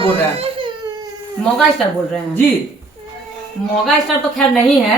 बोल रहे हैं? मोगा स्टार बोल रहे हैं जी। मोगा स्टार तो खैर नहीं है।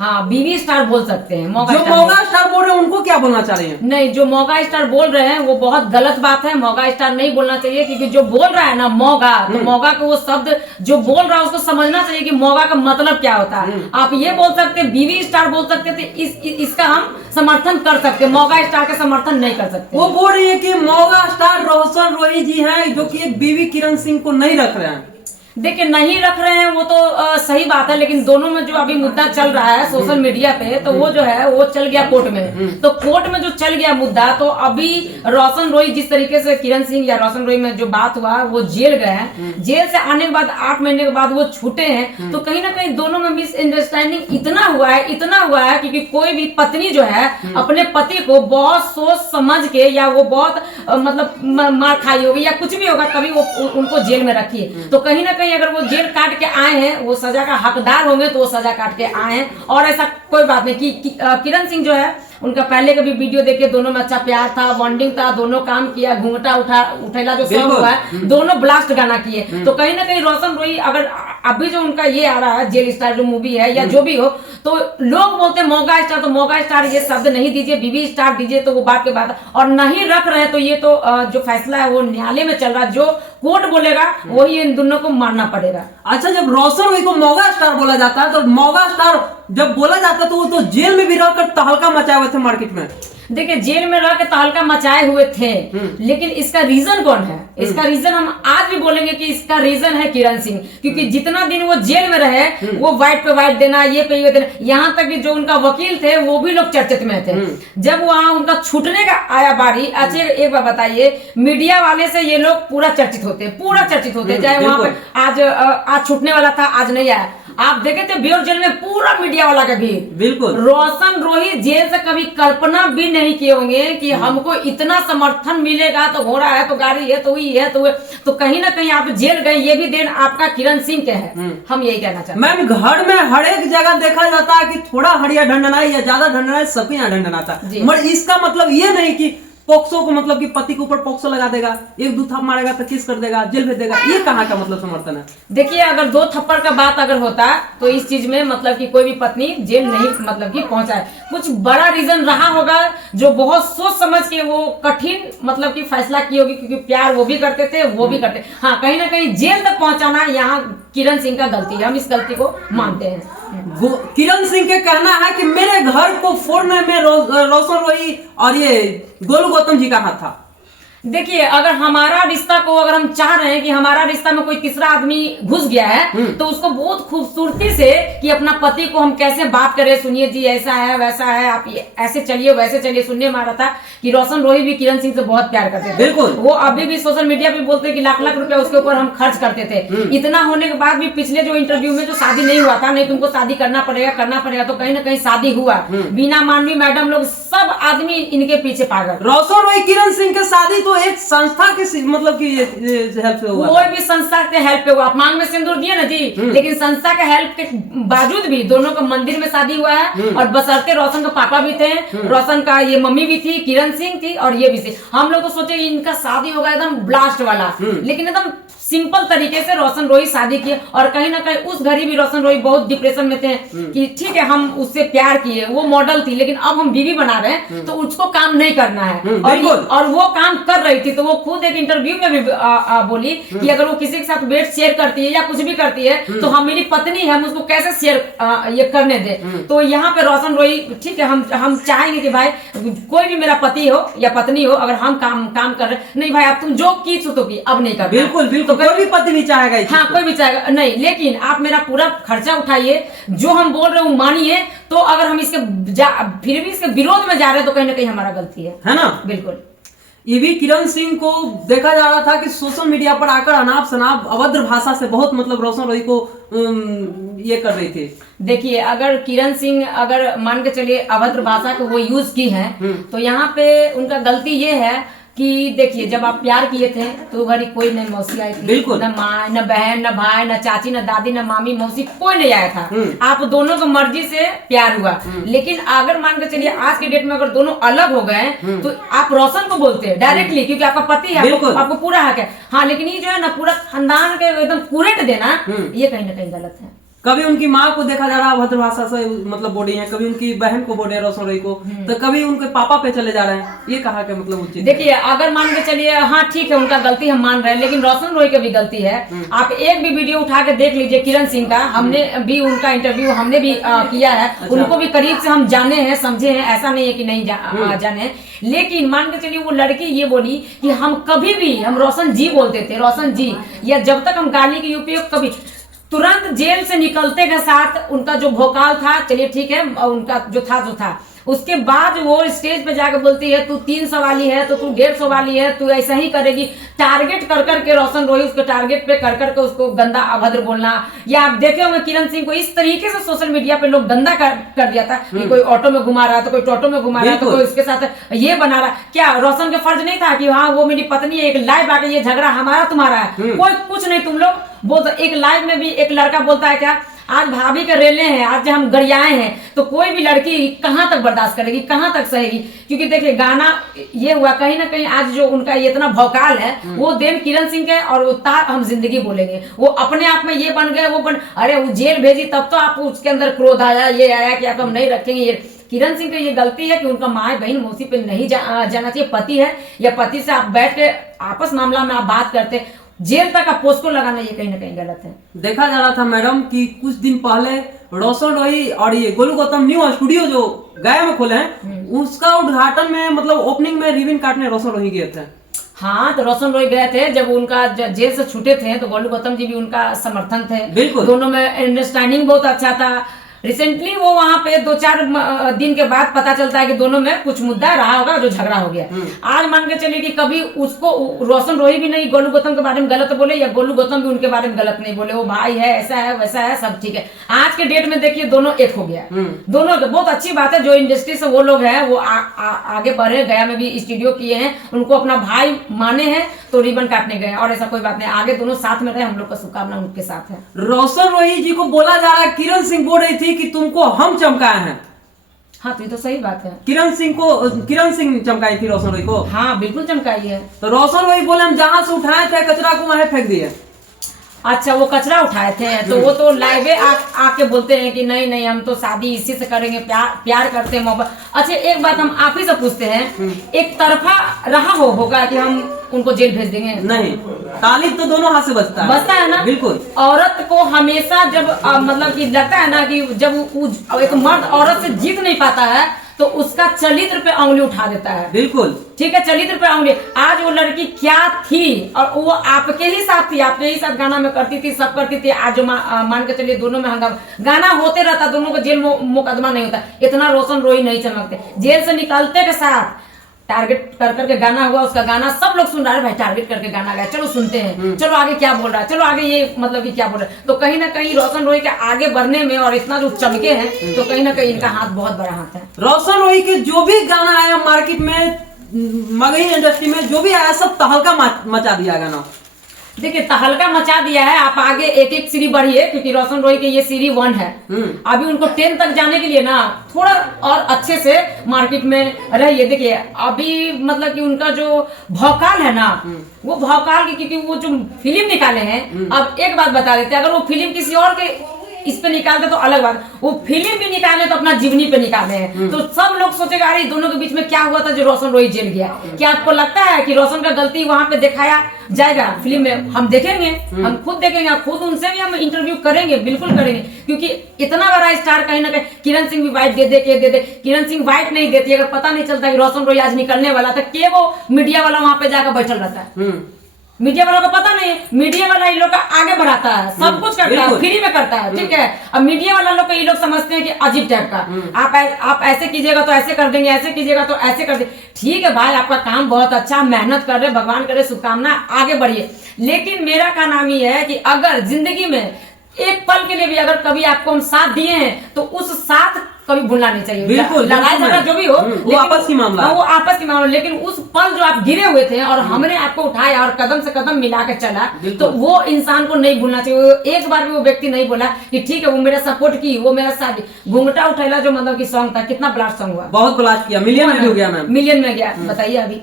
हाँ, बीवी स्टार बोल सकते हैं। जो मोगा स्टार बोल रहे हैं उनको क्या बोलना चाह रहे हैं? नहीं, जो मोगा स्टार बोल रहे हैं वो बहुत गलत बात है। मोगा स्टार नहीं बोलना चाहिए, क्योंकि जो बोल रहा है ना मोगा, तो मोगा का वो शब्द जो बोल रहा है उसको समझना चाहिए कि मोगा का मतलब क्या होता है। आप ये बोल सकते, बीवी स्टार बोल सकते थे, इसका हम समर्थन कर सकते, मोगा स्टार का समर्थन नहीं कर सकते। वो बोल रही है कि मोगा स्टार रोशन रोही जी हैं, जो कि एक बीवी किरण सिंह को नहीं रख रहे हैं। देखिए, नहीं रख रहे हैं वो तो सही बात है, लेकिन दोनों में जो अभी मुद्दा चल रहा है सोशल मीडिया पे, तो वो जो है वो चल गया कोर्ट में। तो कोर्ट में जो चल गया मुद्दा, तो अभी रोशन रोही जिस तरीके से किरण सिंह या रोशन रोही में जो बात हुआ, वो जेल गए हैं। जेल से आने के बाद 8 महीने के बाद वो छूटे हैं। तो कहीं ना कहीं दोनों में मिसअंडरस्टैंडिंग इतना हुआ है क्योंकि कोई भी पत्नी जो है अपने पति को बहुत सोच समझ के, या वो बहुत मतलब मार खाई होगी या कुछ भी होगा, तभी वो उनको जेल में रखी है। तो कहीं ना कहीं अगर वो जेल काट के आए हैं, वो सजा का हकदार होंगे, तो वो सजा काट के आए हैं। और ऐसा कोई बात नहीं कि किरण सिंह जो है, उनका पहले का भी वीडियो देखे, दोनों में अच्छा प्यार था, बॉन्डिंग था, दोनों काम किया, घूंघटा उठेला जो सॉन्ग हुआ है, दोनों ब्लास्ट गाना किए। तो कहीं ना कहीं रोशन रोही, अगर अभी जो उनका ये आ रहा है जेल स्टार जो मूवी है या जो भी हो, तो लोग बोलते हैं मोगा स्टार, तो मोगा स्टार ये शब्द नहीं दीजिए, बीवी स्टार दीजिए, तो वो बात के बात है। और नहीं रख रहे हैं तो ये तो जो फैसला है वो न्यायालय में चल रहा है, जो कोर्ट बोलेगा वही इन दोनों को मानना पड़ेगा। अच्छा, जब रोशन रोही को मोगा स्टार बोला जाता है, तो मोगा स्टार जब बोला जाता है तो वो तो जेल में भी रहकर तहलका मचाए हुए थे मार्केट में। देखिए, जेल में रह के तहलका मचाए हुए थे, लेकिन इसका रीजन कौन है? इसका रीजन हम आज भी बोलेंगे कि इसका रीजन है किरण सिंह। क्योंकि जितना दिन वो जेल में रहे, वो वाइट पे वाइट देना, ये पे ये देना, यहाँ तक कि जो उनका वकील थे वो भी लोग चर्चित में थे। जब वहां उनका छूटने का आया बारी, अच्छा एक बार बताइए, मीडिया वाले से ये लोग पूरा चर्चित होते, चाहे वहां पे आज छूटने वाला था, आज नहीं आया। आप देखे थे ब्योर जेल में पूरा मीडिया वाला का भीड़। बिल्कुल। रोशन रोही जेल से कभी कल्पना भी नहीं किए होंगे कि हमको इतना समर्थन मिलेगा, तो हो रहा है, तो गाड़ी है, तो ये है, तो कहीं ना कहीं आप जेल गए, ये भी देन आपका किरण सिंह के है। हम यही कहना चाहते हैं। मैम, घर में हर एक जगह देखा जाता है कि थोड़ा हड़िया ढंढनाई या ज्यादा ढंढनाई सबके यहाँ ढंढनाता है, मगर इसका मतलब ये नहीं कि पोक्सो को, मतलब कि पति के ऊपर पोक्सो लगा देगा, एक दो थप्पड़ मारेगा तो किस कर देगा, जेल भेज देगा, ये कहाँ का मतलब समर्थन है? देखिए, अगर 2 थप्पड़ का बात अगर होता तो इस चीज में मतलब कि कोई भी पत्नी जेल नहीं मतलब कि पहुंचाए। कुछ बड़ा रीजन रहा होगा, जो बहुत सोच समझ के वो कठिन मतलब कि फैसला की होगी, क्योंकि प्यार वो भी करते थे, वो भी करते। हाँ, कहीं ना कहीं जेल तक पहुंचाना यहाँ किरण सिंह का गलती है, हम इस गलती को मानते हैं। किरण सिंह के कहना है कि मेरे घर को फोड़ने में रोशन रोही और ये गोलू गौतम जी का हाथ था। देखिए, अगर हमारा रिश्ता को, अगर हम चाह रहे हैं कि हमारा रिश्ता में कोई तीसरा आदमी घुस गया है, तो उसको बहुत खूबसूरती से कि अपना पति को हम कैसे बात करें, सुनिए जी ऐसा है वैसा है, आप ऐसे चलिए वैसे चलिए। सुनने में आ रहा था कि रोशन रोही भी किरण सिंह से बहुत प्यार करते थे। बिल्कुल। वो अभी भी सोशल मीडिया पे बोलते कि लाख लाख रुपया उसके ऊपर हम खर्च करते थे। इतना होने के बाद भी पिछले जो इंटरव्यू में जो शादी नहीं हुआ था, नहीं तुमको शादी करना पड़ेगा, तो कहीं ना कहीं शादी हुआ। बीना मानवी मैडम लोग सब आदमी इनके पीछे पागल। रोशन रोही किरण सिंह के शादी तो एक संस्था के मतलब की हेल्प से हुआ, कोई भी संस्था के हेल्प पे हुआ। आप मांग में सिंदूर दिए ना जी, लेकिन संस्था के हेल्प के बावजूद भी दोनों का मंदिर में शादी हुआ है। और बशर्ते रोशन का पापा भी थे, रोशन का ये मम्मी भी थी, किरण सिंह थी, और ये भी थी। हम लोग तो सोचे इनका शादी होगा एकदम ब्लास्ट वाला, लेकिन एकदम सिंपल तरीके से रोशन रोही शादी किए। और कहीं ना कहीं उस घड़ी भी रोशन रोही बहुत डिप्रेशन में थे कि ठीक है हम उससे प्यार किए, वो मॉडल थी, लेकिन अब हम बीवी बना रहे हैं तो उसको काम नहीं करना है। और वो काम कर रही थी, तो वो खुद एक इंटरव्यू में भी बोली कि अगर वो किसी के साथ बेड शेयर करती है या कुछ भी करती है, तो हम मेरी पत्नी है, हम उसको कैसे शेयर ये करने दे। तो यहाँ पे रोशन रोही, ठीक है हम चाहेंगे कि भाई कोई भी मेरा पति हो या पत्नी हो, अगर हम काम कर रहे, नहीं भाई अब तुम जो की तो की, अब नहीं कर। बिल्कुल बिल्कुल, कोई भी पति भी चाहेगा। हाँ, कोई भी चाहेगा नहीं, लेकिन आप मेरा पूरा खर्चा उठाइए, जो हम बोल रहे हो मानिए। तो अगर हम इसके फिर भी इसके विरोध में जा रहे हैं, तो कहीं ना कहीं हमारा गलती है ना? बिल्कुल। ये भी किरण सिंह को देखा जा रहा था कि सोशल मीडिया पर आकर अनाप शनाप अभद्र भाषा से बहुत मतलब रोशन रोही को ये कर रही थी। देखिए, अगर किरण सिंह अगर मान के चलिए अभद्र भाषा को वो यूज की है, तो यहाँ पे उनका गलती ये है कि देखिए जब आप प्यार किए थे तो घर कोई नहीं मौसी आई थी, बिल्कुल। न माँ न बहन न भाई न चाची न दादी न मामी मौसी कोई नहीं आया था। आप दोनों को मर्जी से प्यार हुआ। लेकिन अगर मान के चलिए आज के डेट में अगर दोनों अलग हो गए तो आप रोशन को बोलते हैं डायरेक्टली, क्योंकि आपका पति है, आपको पूरा हक है। हाँ, लेकिन ये जो है ना पूरा खानदान के एकदम कुरेट देना, ये कहीं ना कहीं गलत है। कभी उनकी माँ को देखा जा रहा है भद्र भाषा से मतलब बोल रही है, कभी उनकी बहन को बोल रहे हैं रोशन रोई को, तो कभी उनके पापा पे चले जा रहे हैं। ये कहा के मतलब उचित? देखिए अगर मान के चलिए हाँ ठीक है उनका गलती हम मान रहे हैं, लेकिन रोशन रोई की भी गलती है। आप एक भी वीडियो उठा के देख लीजिए किरण सिंह का, हमने भी उनका इंटरव्यू हमने भी किया है। उनको भी करीब से हम जाने हैं समझे हैं, ऐसा नहीं है कि नहीं जाने हैं। लेकिन मान के चलिए वो लड़की ये बोली कि हम कभी भी हम रोशन जी बोलते थे, रोशन जी, या जब तक हम गाली के उपयोग कभी तुरंत जेल से निकलते के साथ उनका जो भोकाल था, चलिए ठीक है उनका जो था उसके बाद वो स्टेज पे जाकर बोलती है तू 300 वाली है तो तू 150 वाली है, तू ऐसा ही करेगी। टारगेट कर करके रोशन रोही उसको टारगेट पे कर करके उसको गंदा अभद्र बोलना। या आप देखे होंगे किरण सिंह को इस तरीके से सोशल मीडिया पे लोग गंदा कर दिया था कि कोई ऑटो में घुमा रहा है तो कोई टोटो में घुमा रहा है तो कोई उसके साथ ये बना रहा। क्या रोशन का फर्ज नहीं था कि हाँ वो मेरी पत्नी है, एक लाइव आके ये झगड़ा हमारा तुम्हारा है? कोई कुछ नहीं, तुम लोग बोलते। एक लाइव में भी एक लड़का बोलता है क्या आज भाभी के रेले हैं, आज हम गरियाए हैं, तो कोई भी लड़की कहां तक बर्दाश्त करेगी, कहां तक सहेगी? क्योंकि देखिए गाना ये हुआ कहीं ना कहीं आज जो उनका ये इतना भौकाल है वो देन किरण सिंह के, और वो तार हम जिंदगी बोलेंगे। वो अपने आप में ये बन गए, अरे वो जेल भेजी तब तो आपको उसके अंदर क्रोध आया, ये आया कि आप हम नहीं रखेंगे। ये किरण सिंह की ये गलती है कि उनका माँ बहन मौसी पे नहीं जाना चाहिए। पति है या पति से आप बैठ के आपस मामला में आप बात करते, जेल तक आप पोस्को लगाना ये कहीं ना कहीं गलत है। देखा जा रहा था मैडम कि कुछ दिन पहले रोशन रोही और ये गोलू गौतम न्यू स्टूडियो जो गया में खोले हैं उसका उद्घाटन में मतलब ओपनिंग में रिबन काटने रोशन रोही गए थे। हाँ, तो रोशन रोई गए थे जब उनका जेल से छूटे थे तो गोलू गौतम जी भी उनका समर्थन थे। बिल्कुल, दोनों में अंडरस्टैंडिंग बहुत अच्छा था। रिसेंटली वो वहां पे 2-4 दिन के बाद पता चलता है कि दोनों में कुछ मुद्दा रहा होगा जो झगड़ा हो गया। आज मान के चलिए कि कभी उसको रोशन रोही भी नहीं गोलू गौतम के बारे में गलत बोले या गोलू गौतम भी उनके बारे में गलत नहीं बोले। वो भाई है, ऐसा है वैसा है, सब ठीक है। आज के डेट में देखिए दोनों एक हो गया। दोनों बहुत अच्छी बात है। जो इंडस्ट्री से वो लोग हैं वो आगे बढ़े, गया में भी स्टूडियो किए हैं, उनको अपना भाई माने हैं तो रिबन काटने गए और ऐसा कोई बात नहीं। आगे दोनों साथ में रहे, हम लोग का शुभकामना उनके साथ है। रोशन रोही जी को बोला जा रहा है किरण सिंह बोल रही थी कि तुमको हम चमकाए हैं। हाँ, तो ये तो सही बात है। किरण सिंह चमकाई थी रोशन रोही को। हाँ बिल्कुल चमकाई है। तो रोशन रोही बोले हम जहां से उठाए थे कचरा को वहां फेंक दिए। अच्छा, वो कचरा उठाए थे तो वो तो लाइवे आके बोलते हैं कि नहीं नहीं हम तो शादी इसी से करेंगे, प्यार करते हैं, मोहब्बत। अच्छा एक बात हम आप ही से पूछते हैं, एक तरफा रहा होगा कि हम उनको जेल भेज देंगे? नहीं, तालीब तो दोनों हाथ से बचता है ना। बिल्कुल। औरत को हमेशा जब मतलब कि लगता है ना कि जब एक मर्द औरत से जीत नहीं पाता है तो उसका चरित्र पे उंगली उठा देता है। बिल्कुल ठीक है, चरित्र पे उंगली। आज वो लड़की क्या थी और वो आपके ही साथ थी, आपके ही साथ गाना में करती थी, सब करती थी। आज जो मान के चलिए दोनों में हंगामा गाना होते रहता, दोनों को जेल मुकदमा नहीं होता, इतना रोशन रोही नहीं चमकते। जेल से निकलते के साथ टारगेट कर करके गाना हुआ, उसका गाना सब लोग सुन रहे हैं, भाई टारगेट करके गाना गाया, चलो सुनते हैं, चलो आगे क्या बोल रहा है, चलो आगे ये मतलब कि क्या बोल रहा है। तो कहीं ना कहीं रोशन रोही के आगे बढ़ने में और इतना जो चमके हैं तो कहीं ना कहीं इनका हाथ बहुत बड़ा हाथ है। रोशन रोही के जो भी गाना आया मार्केट में, मगही इंडस्ट्री में जो भी आया सब तहलका मचा दिया गाना। देखिए तहलका मचा दिया है। आप आगे एक एक सीढ़ी बढ़िए, क्योंकि रोशन रोही के ये सीढ़ी 1 है। अभी उनको 10 तक जाने के लिए ना थोड़ा और अच्छे से मार्केट में रहिए। देखिए अभी मतलब कि उनका जो भौकाल है ना, वो भौकाल की, क्योंकि वो जो फिल्म निकाले हैं, अब एक बात बता देते, अगर वो फिल्म किसी और के इस पे निकालते तो अलग बात, वो फिल्म भी निकाले तो अपना जीवनी पे निकाले हैं तो सब लोग सोचेगा अरे दोनों के बीच में क्या हुआ था जो रोशन रोही जेल गया। क्या आपको लगता है कि रोशन का गलती वहां पे दिखाया जाएगा फिल्म में? हम देखेंगे, हम खुद देखेंगे, खुद उनसे भी हम इंटरव्यू करेंगे, बिल्कुल करेंगे, क्योंकि इतना बड़ा स्टार कहीं ना कहीं। किरण सिंह भी वाइट दे दे, किरण सिंह वाइट नहीं देती। अगर पता नहीं चलता कि रोशन रोही आज निकलने वाला था, के वो मीडिया वाला वहां पे जाकर बैठल रहता है? मीडिया वालों को पता नहीं है, मीडिया वाला इन लोग का आगे बढ़ाता है, सब कुछ करता है, फ्री में करता है। ठीक है, अब मीडिया वाला लोग को ये लोग समझते हैं कि अजीब टाइप का, आप ऐसे कीजिएगा तो ऐसे कर देंगे, ऐसे कीजिएगा तो ऐसे कर देंगे। ठीक है भाई, आपका काम बहुत अच्छा, मेहनत कर रहे, भगवान करे, शुभकामना, आगे बढ़िए। लेकिन मेरा का नाम ये है कि अगर जिंदगी में एक पल के लिए भी अगर कभी आपको हम साथ दिए हैं तो उस साथ कभी भूलना नहीं चाहिए। बिल्कुल, लड़ाई झगड़ा जो भी हो वो आपस की मामला है। वो आपस की मामला, लेकिन उस पल जो आप गिरे हुए थे और हमने आपको उठाया और कदम से कदम मिला के चला, तो वो इंसान को नहीं भूलना चाहिए। एक बार भी वो व्यक्ति नहीं बोला कि ठीक है वो मेरा सपोर्ट की, वो मेरा साथ। घूंघटा उठैला जो मतलब की सॉन्ग था, कितना ब्लास्ट सॉन्ग हुआ, बहुत ब्लास्ट किया, मिलियन में हो गया मैम, मिलियन में गया। बताइए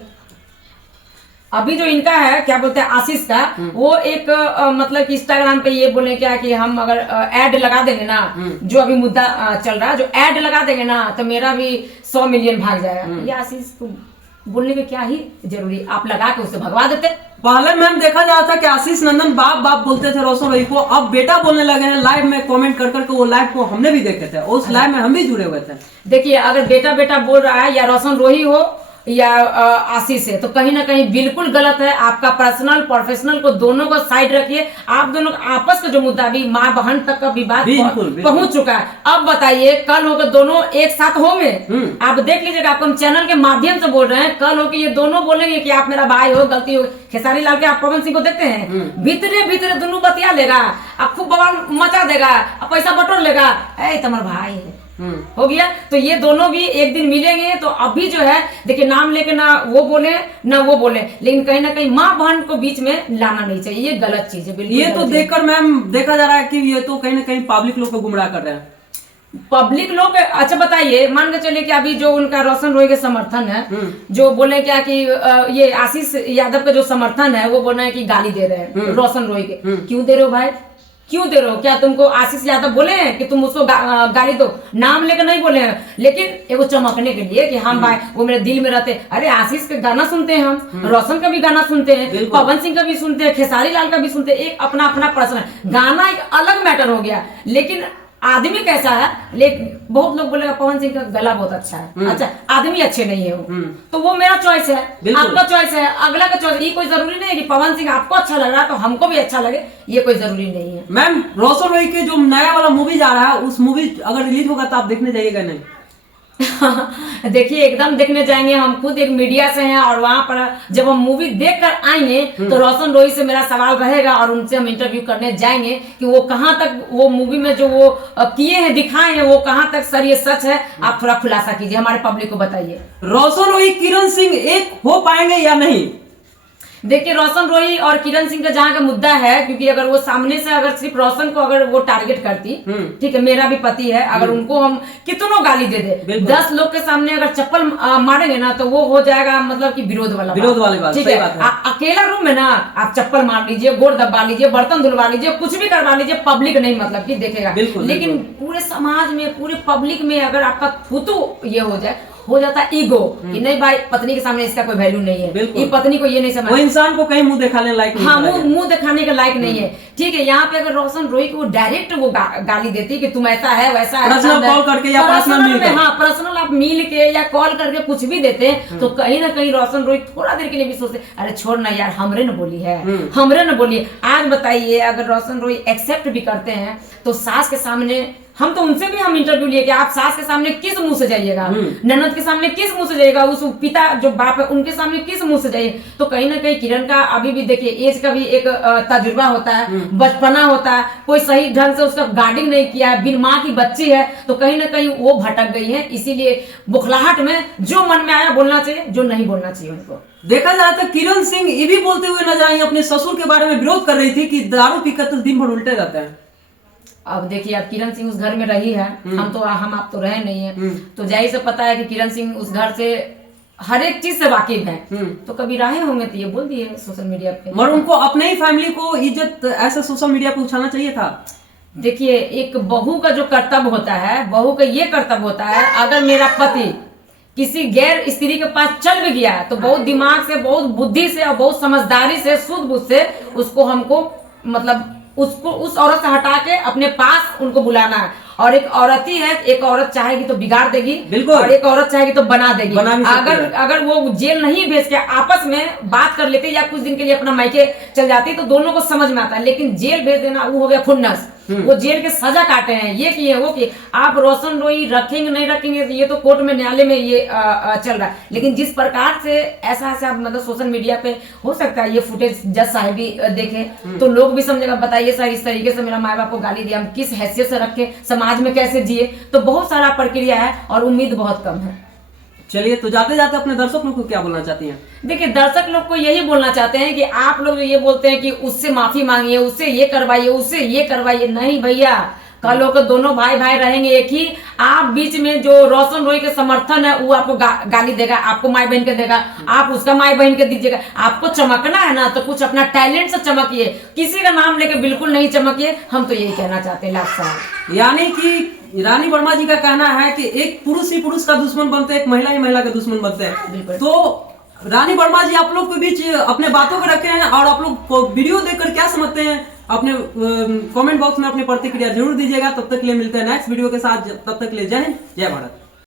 अभी जो इनका है क्या बोलते हैं आशीष का, वो एक मतलब कि इंस्टाग्राम पे ये बोले क्या कि हम अगर ऐड लगा देंगे ना, जो अभी मुद्दा चल रहा है, जो ऐड लगा देंगे ना तो मेरा भी 100 मिलियन भाग जाएगा। ये आशीष को बोलने में क्या ही जरूरी, आप लगा के उसे भगवा देते। पहले मैम देखा जा रहा था कि आशीष नंदन बाप बाप बोलते थे रोशन रोई को, अब बेटा बोलने लगे हैं लाइव में कमेंट कर करके। वो लाइव को हमने भी देखे थे, उस लाइव में हम भी जुड़े हुए थे। देखिए अगर बेटा बेटा बोल रहा है या रोशन रोही हो या आशीष है, तो कहीं ना कहीं बिल्कुल गलत है। आपका पर्सनल प्रोफेशनल को दोनों को साइड रखिए। आप दोनों आपस का जो मुद्दा भी माँ बहन तक का विवाद पहुंच चुका है। अब बताइए कल होकर दोनों एक साथ होंगे? आप देख लीजिएगा, आपको हम चैनल के माध्यम से बोल रहे हैं, कल हो कि ये दोनों बोलेंगे कि आप मेरा भाई हो, गलती हो। खेसारी लाल के आप पवन सिंह को देखते हैं, भीतरे भीतरे दोनों बतिया लेगा, आप खूब बवाल मचा देगा, पैसा बटोर लेगा, ऐ तुम्हारा भाई है हो गया। तो ये दोनों भी एक दिन मिलेंगे। तो अभी जो है देखिए नाम लेके ना वो बोले ना वो बोले, लेकिन कहीं ना कहीं माँ बहन को बीच में लाना नहीं चाहिए, ये गलत चीज है बिल्कुल। ये तो देखकर मैम देखा जा रहा है कि ये तो कहीं ना कहीं पब्लिक लोग को गुमराह कर रहे हैं। पब्लिक लोग अच्छा बताइए, मान के चलिए कि अभी जो उनका रोशन रोई के समर्थन है, जो बोले क्या कि ये आशीष यादव का जो समर्थन है वो बोले कि गाली दे रहे हैं रोशन रोई के। क्यों दे रहे हो भाई, क्यों दे रहे हो? क्या तुमको आशीष यादव बोले हैं कि तुम उसको गाली दो? नाम लेकर नहीं बोले हैं, लेकिन एगो चमकने के लिए कि हम भाई वो मेरे दिल में रहते। अरे आशीष के गाना सुनते हैं हम, रोशन का भी गाना सुनते हैं, पवन सिंह का भी सुनते हैं, खेसारी लाल का भी सुनते हैं। एक अपना अपना पर्सनल गाना एक अलग मैटर हो गया, लेकिन आदमी कैसा है। लेकिन बहुत लोग बोलेगा पवन सिंह का गला बहुत अच्छा है, अच्छा आदमी अच्छे नहीं है वो, तो वो मेरा चॉइस है, आपका चॉइस है, अगला का चॉइस। ये कोई जरूरी नहीं है कि पवन सिंह आपको अच्छा लग रहा है तो हमको भी अच्छा लगे, ये कोई जरूरी नहीं है। मैम रोशन रोई के जो नया वाला मूवी जा रहा है, उस मूवी अगर रिलीज होगा तो आप देखने जाइएगा नहीं? देखिए एकदम देखने जाएंगे। हम खुद एक मीडिया से हैं और वहां पर जब हम मूवी देख कर आएंगे तो रोशन रोही से मेरा सवाल रहेगा और उनसे हम इंटरव्यू करने जाएंगे कि वो कहां तक वो मूवी में जो वो किए हैं दिखाए हैं वो कहां तक सर ये सच है। आप थोड़ा खुलासा कीजिए, हमारे पब्लिक को बताइए। रोशन रोही किरण सिंह एक हो पाएंगे या नहीं? देखिए रोशन रोही और किरण सिंह का जहाँ का मुद्दा है, क्योंकि अगर वो सामने से अगर सिर्फ रोशन को अगर वो टारगेट करती, ठीक है मेरा भी पति है, अगर उनको हम कितनों गाली दे दे, 10 लोग के सामने अगर चप्पल मारेंगे ना तो वो हो जाएगा मतलब कि विरोध वाली बात, ठीक है। अकेला रूम में ना आप चप्पल मार लीजिए, गोड़ दबा लीजिए, बर्तन धुलवा लीजिए, कुछ भी करवा लीजिए, पब्लिक नहीं मतलब कि देखेगा। लेकिन पूरे समाज में पूरे पब्लिक में अगर आपका थूथू ये हो जाता है ईगो कि नहीं भाई पत्नी के सामने इसका कोई वैल्यू नहीं है, ये पत्नी को ये नहीं समझ, वो इंसान को कहीं मुंह दिखाने लायक नहीं, हाँ मुंह दिखाने का लायक नहीं है, ठीक है। यहाँ पे अगर रोशन रोही को डायरेक्ट वो गाली देती कि तुम ऐसा है वैसा है, पर्सनल कॉल करके या पर्सनल आप मिल के या कॉल करके कुछ भी देते हैं तो कहीं ना कहीं रोशन रोही थोड़ा देर के लिए भी सोचते अरे छोड़ ना यार, हमरे न बोली है, हमरे न बोली। आज बताइए अगर रोशन रोही एक्सेप्ट भी करते हैं तो सास के सामने हम तो उनसे भी हम इंटरव्यू लिए कि आप सास के सामने किस मुंह से जाइएगा, ननद के सामने किस मुंह से जाइएगा, उस पिता जो बाप है उनके सामने किस मुंह से जाइए। तो कहीं ना कहीं किरण का अभी भी देखिए एज का भी एक तजुर्बा होता है, बचपना होता है, कोई सही ढंग से उसका गार्डिंग नहीं किया है, बिन माँ की बच्ची है, तो कहीं ना कहीं वो भटक गई है। इसीलिए बुखलाहट में जो मन में आया बोलना चाहिए, जो नहीं बोलना चाहिए उनको। देखा जाए तो किरण सिंह ये भी बोलते हुए नजर आई, अपने ससुर के बारे में विरोध कर रही थी कि दारू पीकर तो दिन भर उल्टे रहते हैं। अब देखिए अब किरण सिंह उस घर में रही है, हम आप तो रहे नहीं है, तो जाहिर से पता है कि किरण सिंह उस घर से हर एक चीज से वाकिफ है, तो कभी रहे होंगे तो ये बोल दिए सोशल मीडिया पे। मगर उनको अपने ही फैमिली को इज्जत ऐसे सोशल मीडिया पे उछालना चाहिए था। देखिए एक बहू का जो कर्तव्य होता है, बहू का ये कर्तव्य होता है, अगर मेरा पति किसी गैर स्त्री के पास चल भी गया तो बहुत दिमाग से, बहुत बुद्धि से और बहुत समझदारी से, सूझ बूझ से उसको हमको मतलब उसको उस औरत से हटा के अपने पास उनको बुलाना है। और एक औरत ही है, एक औरत चाहेगी तो बिगाड़ देगी और एक औरत चाहेगी तो बना देगी। अगर वो जेल नहीं भेज के आपस में बात कर लेते या कुछ दिन के लिए अपना मायके चल जाती तो दोनों को समझ में आता है, लेकिन जेल भेज देना वो हो गया खुन्नस। वो जेल के सजा काटे हैं, ये किए वो किए। आप रोशन रोई रखेंगे नहीं रखेंगे ये तो कोर्ट में न्यायालय में ये चल रहा है। लेकिन जिस प्रकार से ऐसा मतलब सोशल मीडिया पे हो सकता है ये फुटेज जज साहब भी देखे तो लोग भी समझेगा, बताइए सर इस तरीके से मेरा माँ बाप को गाली दिया, हम किस हैसियत से रखे, समाज में कैसे जिए। तो बहुत सारा प्रक्रिया है और उम्मीद बहुत कम है। चलिए, तो जाते जाते अपने दर्शक लोग को क्या बोलना चाहती हैं? देखिए, दर्शक लोग को यही बोलना चाहते हैं कि आप लोग जो ये बोलते हैं कि उससे माफी मांगिए, उससे ये करवाइए, उससे ये करवाइए, नहीं भैया, कल को दोनों भाई भाई रहेंगे एक ही। आप बीच में जो रोशन रोई के समर्थन है वो आपको गाली देगा, आपको माई बहन के देगा, आप उसका माई बहन के दीजिएगा। आपको चमकना है ना तो कुछ अपना टैलेंट से चमकिए, किसी का नाम लेके बिल्कुल नहीं चमकिए। हम तो यही कहना चाहते हैं लाख साहब। यानी कि रानी वर्मा जी का कहना है कि एक पुरुष ही पुरुष का दुश्मन बनते हैं, एक महिला ही महिला का दुश्मन बनते हैं। तो रानी वर्मा जी आप लोग के बीच अपने बातों को रखे हैं और आप लोग को वीडियो देखकर क्या समझते हैं अपने कमेंट बॉक्स में अपनी प्रतिक्रिया जरूर दीजिएगा। तब तक के लिए मिलते हैं नेक्स्ट वीडियो के साथ, तब तक के लिए जय हिंद, जय भारत।